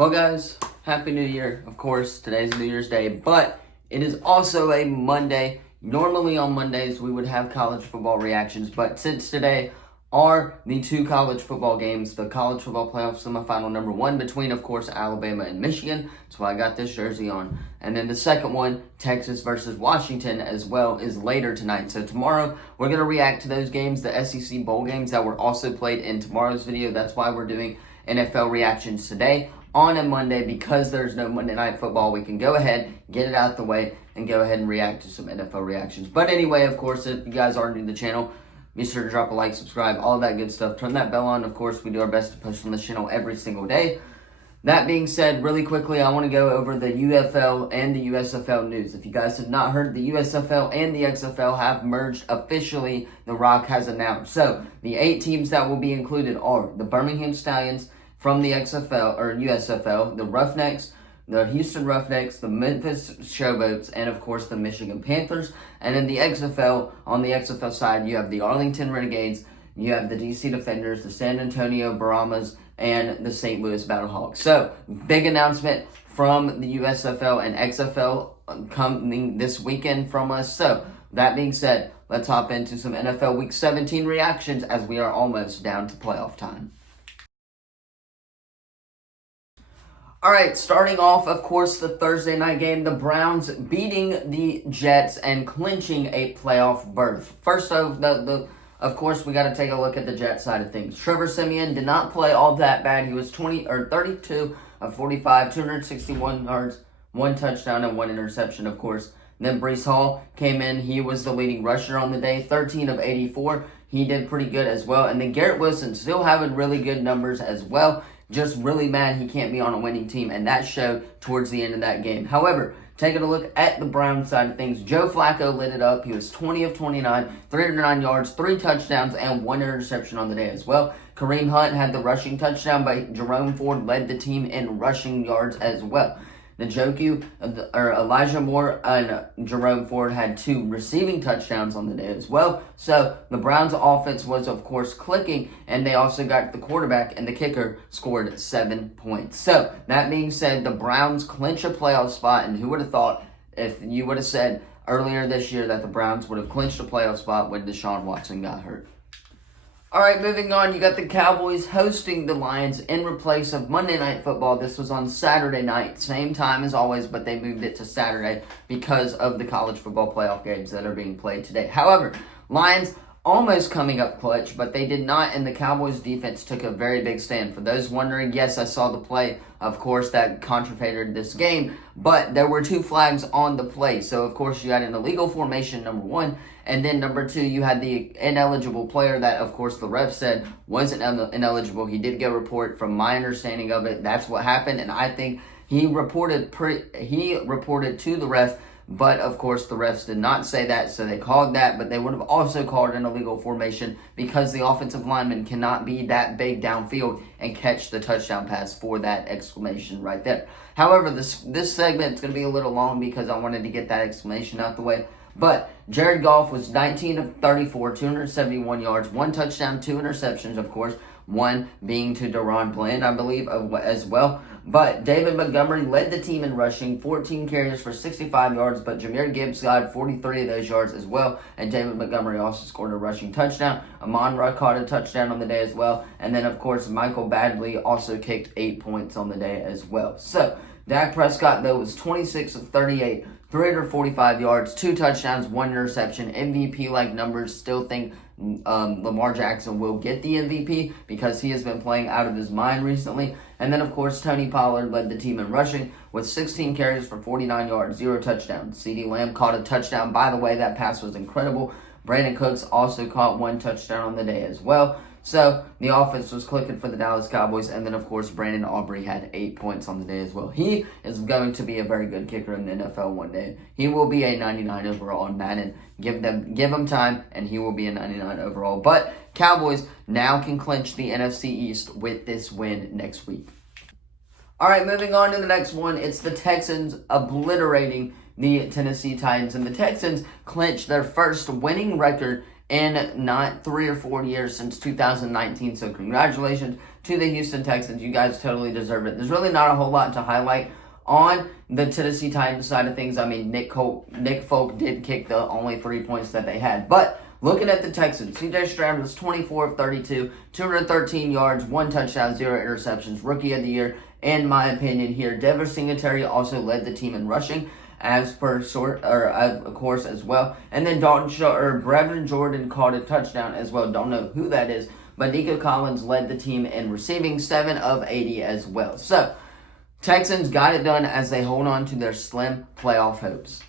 Well, guys, Happy New Year. Of course, today's New Year's Day, but it is also a Monday. Normally on Mondays, we would have college football reactions, but since today are the two college football games, the college football playoff semifinal number one between, of course, Alabama and Michigan. That's why I got this jersey on. And then the second one, Texas versus Washington, as well, is later tonight. So tomorrow, we're going to react to those games, the SEC bowl games that were also played in tomorrow's video. That's why we're doing NFL reactions today on a Monday. Because there's no Monday Night Football, we can go ahead, get it out the way, and go ahead and react to some NFL reactions. But anyway, of course, if you guys are new to the channel, be sure to drop a like, subscribe, all that good stuff. Turn that bell on. Of course, we do our best to post on this channel every single day. That being said, really quickly, I want to go over the UFL and the USFL news. If you guys have not heard, the USFL and the XFL have merged officially. The Rock has announced. So, the 8 teams that will be included are the Birmingham Stallions from the XFL or USFL, the Roughnecks, the Houston Roughnecks, the Memphis Showboats, and of course the Michigan Panthers. And in the XFL, on the XFL side, you have the Arlington Renegades, you have the DC Defenders, the San Antonio Brahmas, and the St. Louis Battlehawks. So, big announcement from the USFL and XFL coming this weekend from us. So, that being said, let's hop into some NFL Week 17 reactions as we are almost down to playoff time. All right, starting off, of course, the Thursday night game, the Browns beating the Jets and clinching a playoff berth. First of course, we got to take a look at the Jets side of things. Trevor Siemian did not play all that bad. He was 32 of 45, 261 yards, 1 touchdown and 1 interception, of course. Then Breece Hall came in. He was the leading rusher on the day, 13 of 84. He did pretty good as well. And then Garrett Wilson still having really good numbers as well. Just really mad he can't be on a winning team, and that showed towards the end of that game. However, taking a look at the Browns side of things, Joe Flacco lit it up. He was 20 of 29, 309 yards, 3 touchdowns, and 1 interception on the day as well. Kareem Hunt had the rushing touchdown, but Jerome Ford led the team in rushing yards as well. Elijah Moore and Jerome Ford had 2 receiving touchdowns on the day as well. So the Browns offense was, of course, clicking, and they also got the quarterback and the kicker scored 7 points. So that being said, the Browns clinch a playoff spot, and who would have thought if you would have said earlier this year that the Browns would have clinched a playoff spot when Deshaun Watson got hurt. All right, moving on, you got the Cowboys hosting the Lions in replace of Monday Night Football. This was on Saturday night, same time as always, but they moved it to Saturday because of the college football playoff games that are being played today. However, Lions almost coming up clutch, but they did not, and the Cowboys defense took a very big stand. For those wondering, yes, I saw the play, of course, that contrafaced this game, but there were 2 flags on the play. So, of course, you had an illegal formation, number 1, and then number 2, you had the ineligible player that, of course, the ref said wasn't ineligible. He did get a report. From my understanding of it, that's what happened, and I think he reported to the ref. But, of course, the refs did not say that, so they called that. But they would have also called an illegal formation because the offensive lineman cannot be that big downfield and catch the touchdown pass for that exclamation right there. However, this segment is going to be a little long because I wanted to get that explanation out the way. But Jared Goff was 19 of 34, 271 yards, 1 touchdown, 2 interceptions, of course. 1 being to Deron Bland, I believe, as well. But David Montgomery led the team in rushing, 14 carries for 65 yards, but Jahmyr Gibbs got 43 of those yards as well, and David Montgomery also scored a rushing touchdown. Amon-Ra caught a touchdown on the day as well, and then, of course, Michael Badgley also kicked 8 points on the day as well. So, Dak Prescott, though, was 26 of 38, 345 yards, 2 touchdowns, 1 interception, MVP-like numbers. Still think Lamar Jackson will get the MVP because he has been playing out of his mind recently. And then, of course, Tony Pollard led the team in rushing with 16 carries for 49 yards, 0 touchdowns. CeeDee Lamb caught a touchdown. By the way, that pass was incredible. Brandon Cooks also caught 1 touchdown on the day as well. So, the offense was clicking for the Dallas Cowboys. And then, of course, Brandon Aubrey had 8 points on the day as well. He is going to be a very good kicker in the NFL one day. He will be a 99 overall on Madden. Give him time, and he will be a 99 overall. But Cowboys now can clinch the NFC East with this win next week. All right, moving on to the next one. It's the Texans obliterating the Tennessee Titans. And the Texans clinched their first winning record in not 3 or 4 years since 2019. So congratulations to the Houston Texans. You guys totally deserve it. There's really not a whole lot to highlight on the Tennessee Titans side of things. I mean, Nick Folk did kick the only 3 points that they had. But looking at the Texans, C.J. Stroud was 24 of 32, 213 yards, 1 touchdown, 0 interceptions. Rookie of the year, in my opinion here. Devin Singletary also led the team in rushing, of course, as well. And then Brevin Jordan caught a touchdown as well. Don't know who that is. But Nico Collins led the team in receiving, 7 of 80 as well. So, Texans got it done as they hold on to their slim playoff hopes.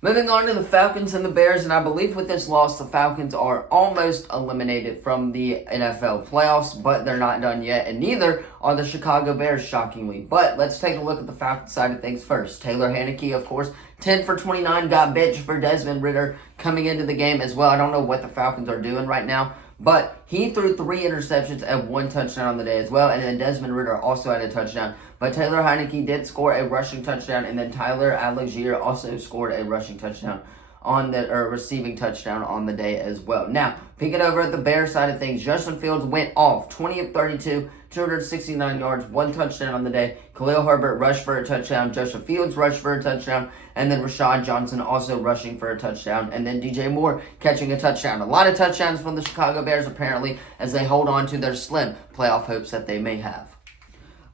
Moving on to the Falcons and the Bears, and I believe with this loss, the Falcons are almost eliminated from the NFL playoffs, but they're not done yet, and neither are the Chicago Bears, shockingly. But let's take a look at the Falcons side of things first. Taylor Heinicke, of course, 10 for 29, got benched for Desmond Ridder coming into the game as well. I don't know what the Falcons are doing right now, but he threw 3 interceptions and 1 touchdown on the day as well, and then Desmond Ridder also had a touchdown. But Taylor Heinicke did score a rushing touchdown, and then Tyler Algier also scored a rushing touchdown receiving touchdown on the day as well. Now, peeking over at the Bears side of things, Justin Fields went off 20 of 32, 269 yards, 1 touchdown on the day. Khalil Herbert rushed for a touchdown. Justin Fields rushed for a touchdown. And then Rashad Johnson also rushing for a touchdown. And then DJ Moore catching a touchdown. A lot of touchdowns from the Chicago Bears, apparently, as they hold on to their slim playoff hopes that they may have.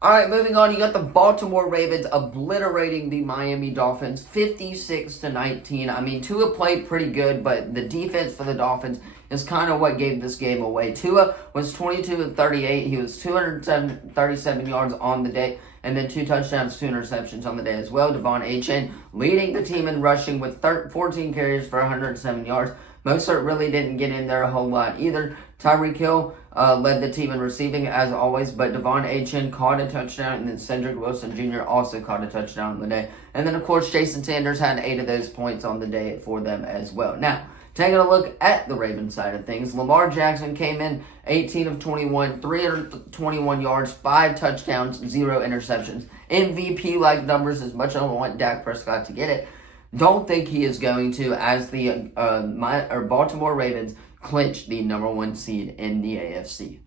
All right, moving on, you got the Baltimore Ravens obliterating the Miami Dolphins 56-19. I mean, Tua played pretty good, but the defense for the Dolphins is kind of what gave this game away. Tua was 22 of 38. He was 237 yards on the day, and then 2 touchdowns, 2 interceptions on the day as well. Devon Achane leading the team in rushing with 14 carries for 107 yards. Mostert really didn't get in there a whole lot either. Tyreek Hill led the team in receiving as always, but Devon Achane caught a touchdown, and then Cedric Wilson Jr. also caught a touchdown on the day. And then, of course, Jason Sanders had 8 of those points on the day for them as well. Now, taking a look at the Ravens side of things, Lamar Jackson came in 18 of 21, 321 yards, 5 touchdowns, 0 interceptions. MVP-like numbers, as much as I want Dak Prescott to get it. Don't think he is going to, as the Baltimore Ravens clinch the number 1 seed in the AFC.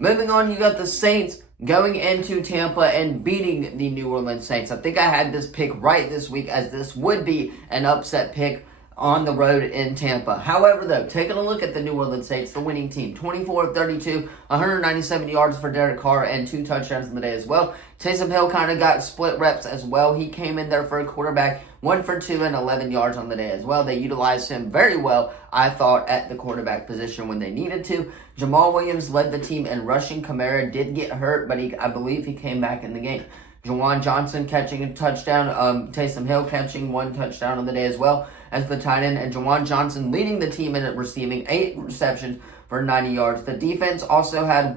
Moving on, you got the Saints going into Tampa and beating the New Orleans Saints. I think I had this pick right this week, as this would be an upset pick on the road in Tampa. However, though, taking a look at the New Orleans Saints, the winning team, 24 of 32, 197 yards for Derek Carr, and 2 touchdowns in the day as well. Taysom Hill kind of got split reps as well. He came in there for a quarterback, 1 for 2 and 11 yards on the day as well. They utilized him very well, I thought, at the quarterback position when they needed to. Jamal Williams led the team in rushing. Kamara did get hurt, but I believe he came back in the game. Juwan Johnson catching a touchdown. Taysom Hill catching 1 touchdown on the day as well as the tight end. And Juwan Johnson leading the team in receiving, 8 receptions for 90 yards. The defense also had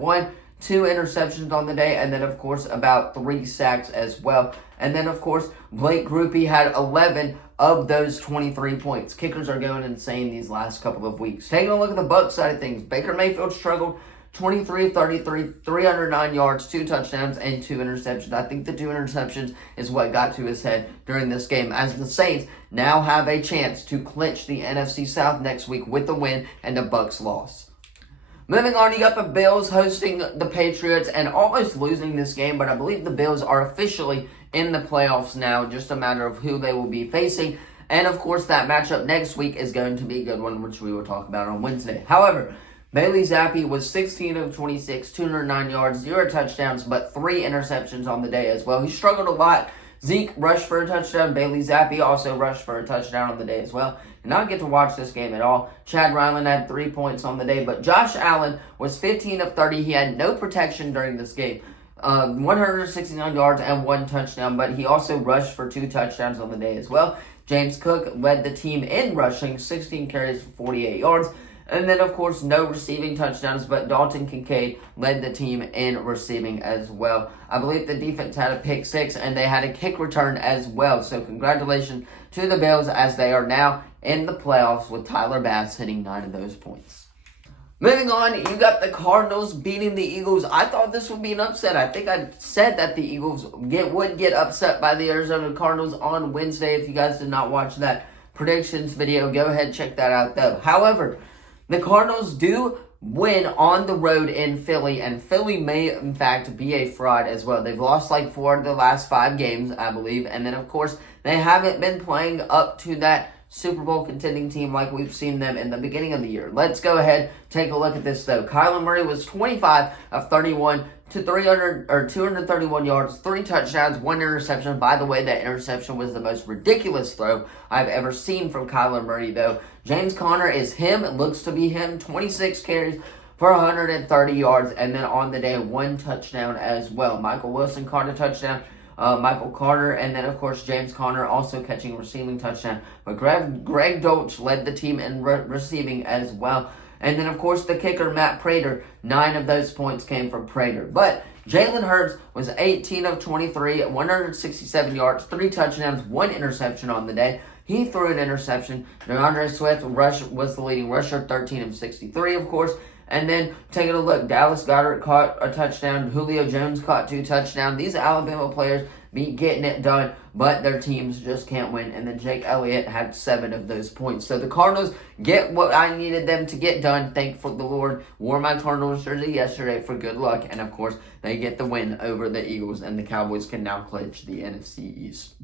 2 interceptions on the day. And then, of course, about 3 sacks as well. And then, of course, Blake Grupe had 11 of those 23 points. Kickers are going insane these last couple of weeks. Taking a look at the Bucs side of things, Baker Mayfield struggled. 23 of 33, 309 yards, 2 touchdowns, and 2 interceptions. I think the 2 interceptions is what got to his head during this game, as the Saints now have a chance to clinch the NFC South next week with the win and the Bucs loss. Moving on, you got the Bills hosting the Patriots and almost losing this game, but I believe the Bills are officially in the playoffs now, just a matter of who they will be facing. And, of course, that matchup next week is going to be a good one, which we will talk about on Wednesday. However, Bailey Zappi was 16 of 26, 209 yards, 0 touchdowns, but 3 interceptions on the day as well. He struggled a lot. Zeke rushed for a touchdown. Bailey Zappi also rushed for a touchdown on the day as well. Did not get to watch this game at all. Chad Ryland had 3 points on the day, but Josh Allen was 15 of 30. He had no protection during this game. 169 yards and 1 touchdown, but he also rushed for 2 touchdowns on the day as well. James Cook led the team in rushing, 16 carries for 48 yards. And then, of course, no receiving touchdowns, but Dalton Kincaid led the team in receiving as well. I believe the defense had a pick 6, and they had a kick return as well. So congratulations to the Bills, as they are now in the playoffs with Tyler Bass hitting 9 of those points. Moving on, you got the Cardinals beating the Eagles. I thought this would be an upset. I think I said that the Eagles would get upset by the Arizona Cardinals on Wednesday. If you guys did not watch that predictions video, go ahead and check that out, though. However, the Cardinals do win on the road in Philly, and Philly may, in fact, be a fraud as well. They've lost like 4 of the last 5 games, I believe, and then, of course, they haven't been playing up to that Super Bowl contending team like we've seen them in the beginning of the year. Let's go ahead, take a look at this, though. Kyler Murray was 25 of 31 to 231 yards, 3 touchdowns, 1 interception. By the way, that interception was the most ridiculous throw I've ever seen from Kyler Murray, though. James Conner is him. It looks to be him. 26 carries for 130 yards, and then on the day, 1 touchdown as well. Michael Wilson caught a touchdown. Michael Carter, and then, of course, James Conner also catching a receiving touchdown. But Greg Dolch led the team in receiving as well. And then, of course, the kicker, Matt Prater, 9 of those points came from Prater. But Jalen Hurts was 18 of 23, 167 yards, 3 touchdowns, 1 interception on the day. He threw an interception. DeAndre Swift was the leading rusher, 13 of 63, of course. And then, taking a look, Dallas Goedert caught a touchdown. Julio Jones caught 2 touchdowns. These Alabama players be getting it done, but their teams just can't win. And then Jake Elliott had 7 of those points. So the Cardinals get what I needed them to get done. Thankful the Lord. Wore my Cardinals jersey yesterday for good luck. And, of course, they get the win over the Eagles, and the Cowboys can now clinch the NFC East.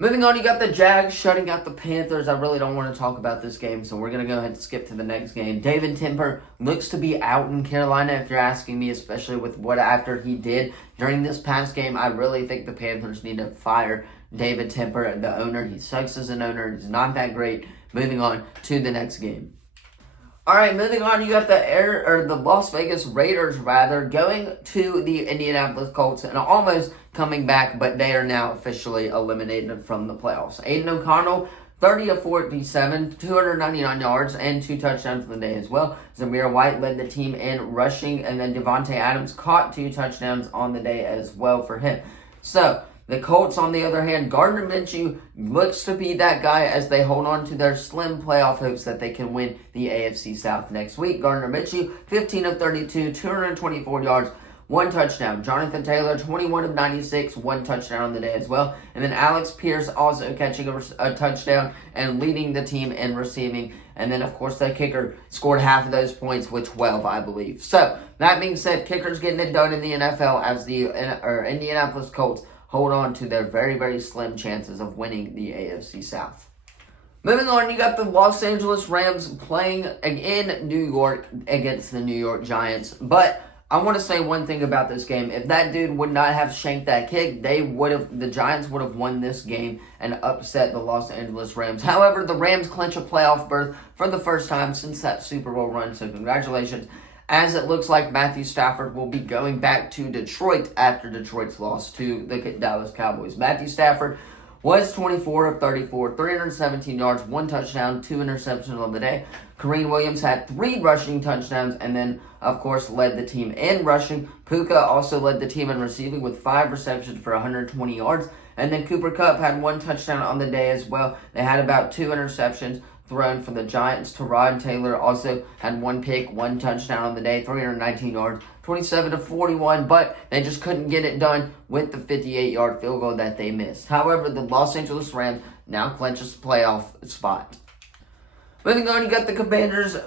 Moving on, you got the Jags shutting out the Panthers. I really don't want to talk about this game, so we're going to go ahead and skip to the next game. David Tepper looks to be out in Carolina, if you're asking me, especially with what after he did during this past game. I really think the Panthers need to fire David Tepper, the owner. He sucks as an owner. He's not that great. Moving on to the next game. All right, moving on, you got the Las Vegas Raiders, going to the Indianapolis Colts and almost coming back, but they are now officially eliminated from the playoffs. Aiden O'Connell, 30 of 47, 299 yards, and 2 touchdowns for the day as well. Zamir White led the team in rushing, and then Devontae Adams caught 2 touchdowns on the day as well for him. So, the Colts, on the other hand, Gardner Minshew looks to be that guy as they hold on to their slim playoff hopes that they can win the AFC South next week. Gardner Minshew, 15 of 32, 224 yards, 1 touchdown. Jonathan Taylor, 21 of 96, 1 touchdown on the day as well. And then Alex Pierce also catching a touchdown and leading the team in receiving. And then, of course, the kicker scored half of those points with 12, I believe. So, that being said, kickers getting it done in the NFL as the Indianapolis Colts hold on to their very, very slim chances of winning the AFC South. Moving on, you got the Los Angeles Rams playing in New York against the New York Giants. But I want to say one thing about this game. If that dude would not have shanked that kick, the Giants would have won this game and upset the Los Angeles Rams. However, the Rams clinch a playoff berth for the first time since that Super Bowl run, so congratulations. As it looks like Matthew Stafford will be going back to Detroit after Detroit's loss to the Dallas Cowboys. Matthew Stafford was 24 of 34, 317 yards, 1 touchdown, 2 interceptions on the day. Kareem Williams had 3 rushing touchdowns and then, of course, led the team in rushing. Puka also led the team in receiving with 5 receptions for 120 yards. And then Cooper Kupp had 1 touchdown on the day as well. They had about 2 interceptions thrown for the Giants. Tyrod Taylor also had 1 pick, 1 touchdown on the day, 319 yards, 27 to 41, but they just couldn't get it done with the 58-yard field goal that they missed. However, the Los Angeles Rams now clinch a playoff spot. Moving on, you got the Commanders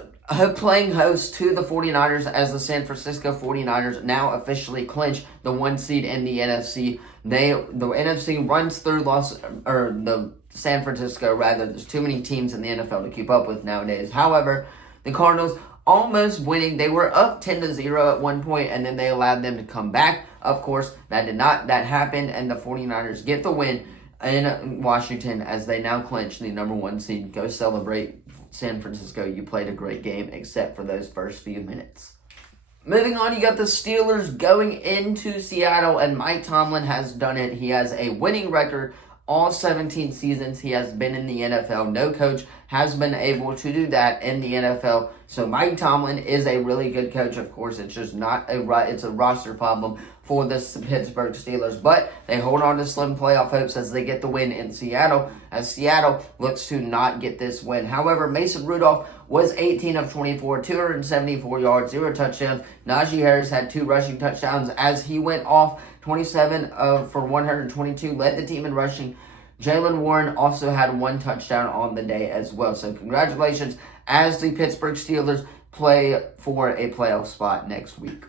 playing host to the 49ers as the San Francisco 49ers now officially clinch the 1 seed in the NFC. The NFC runs through the San Francisco, rather. There's too many teams in the NFL to keep up with nowadays. However, the Cardinals almost winning. They were up 10-0 at one point, and then they allowed them to come back. Of course, that happened, and the 49ers get the win in Washington as they now clinch the number 1 seed. Go celebrate, San Francisco. You played a great game, except for those first few minutes. Moving on, you got the Steelers going into Seattle, and Mike Tomlin has done it. He has a winning record all 17 seasons he has been in the NFL. No coach has been able to do that in the NFL. So Mike Tomlin is a really good coach. Of course, it's just not it's a roster problem for the Pittsburgh Steelers. But they hold on to slim playoff hopes as they get the win in Seattle, as Seattle looks to not get this win. However, Mason Rudolph was 18 of 24, 274 yards, 0 touchdowns. Najee Harris had 2 rushing touchdowns as he went off 27 for 122, led the team in rushing. Jaylen Warren also had 1 touchdown on the day as well. So congratulations as the Pittsburgh Steelers play for a playoff spot next week.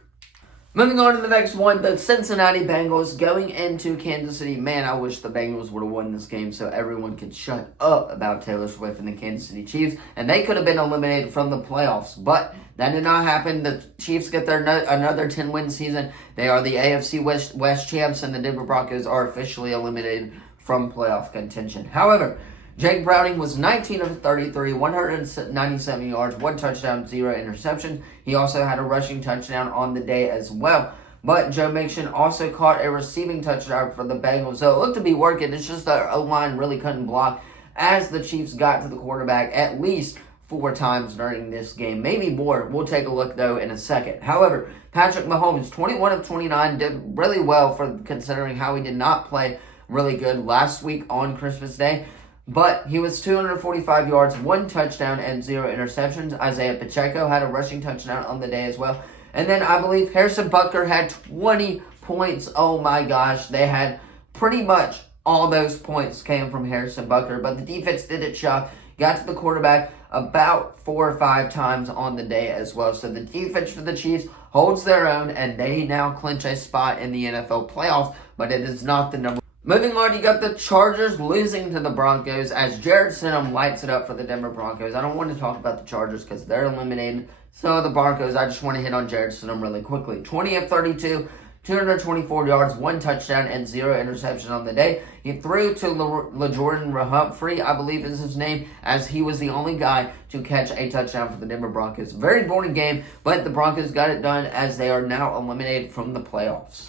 Moving on to the next one, the Cincinnati Bengals going into Kansas City. Man, I wish the Bengals would have won this game so everyone could shut up about Taylor Swift and the Kansas City Chiefs, and they could have been eliminated from the playoffs. But that did not happen. The Chiefs get their another 10-win season. They are the AFC West champs, and the Denver Broncos are officially eliminated from playoff contention. However, Jake Browning was 19 of 33, 197 yards, 1 touchdown, 0 interceptions. He also had a rushing touchdown on the day as well. But Joe Mixon also caught a receiving touchdown for the Bengals. So it looked to be working. It's just the O-line really couldn't block as the Chiefs got to the quarterback at least 4 times during this game. Maybe more. We'll take a look, though, in a second. However, Patrick Mahomes, 21 of 29, did really well for considering how he did not play really good last week on Christmas Day. But he was 245 yards, 1 touchdown, and 0 interceptions. Isaiah Pacheco had a rushing touchdown on the day as well. And then I believe Harrison Butker had 20 points. Oh my gosh, they had pretty much all those points came from Harrison Butker. But the defense did its job, got to the quarterback about 4 or 5 times on the day as well. So the defense for the Chiefs holds their own, and they now clinch a spot in the NFL playoffs. But it is not the number. Moving on, you got the Chargers losing to the Broncos as Jarrett Stidham lights it up for the Denver Broncos. I don't want to talk about the Chargers because they're eliminated. So the Broncos, I just want to hit on Jarrett Stidham really quickly. 20 of 32, 224 yards, 1 touchdown, and 0 interception on the day. He threw to LaJordan Humphrey, I believe is his name, as he was the only guy to catch a touchdown for the Denver Broncos. Very boring game, but the Broncos got it done as they are now eliminated from the playoffs.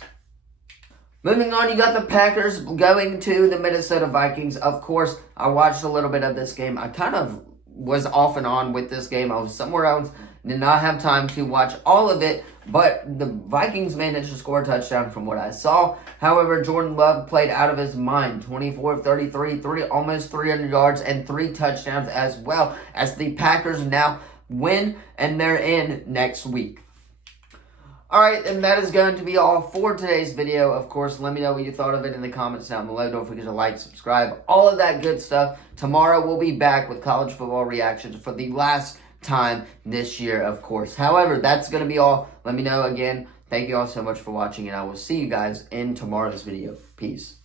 Moving on, you got the Packers going to the Minnesota Vikings. Of course, I watched a little bit of this game. I kind of was off and on with this game. I was somewhere else, did not have time to watch all of it, but the Vikings managed to score a touchdown from what I saw. However, Jordan Love played out of his mind. 24 of 33, almost 300 yards, and 3 touchdowns as well, as the Packers now win, and they're in next week. Alright, and that is going to be all for today's video. Of course, let me know what you thought of it in the comments down below. Don't forget to like, subscribe, all of that good stuff. Tomorrow we'll be back with college football reactions for the last time this year, of course. However, that's going to be all. Let me know again. Thank you all so much for watching, and I will see you guys in tomorrow's video. Peace.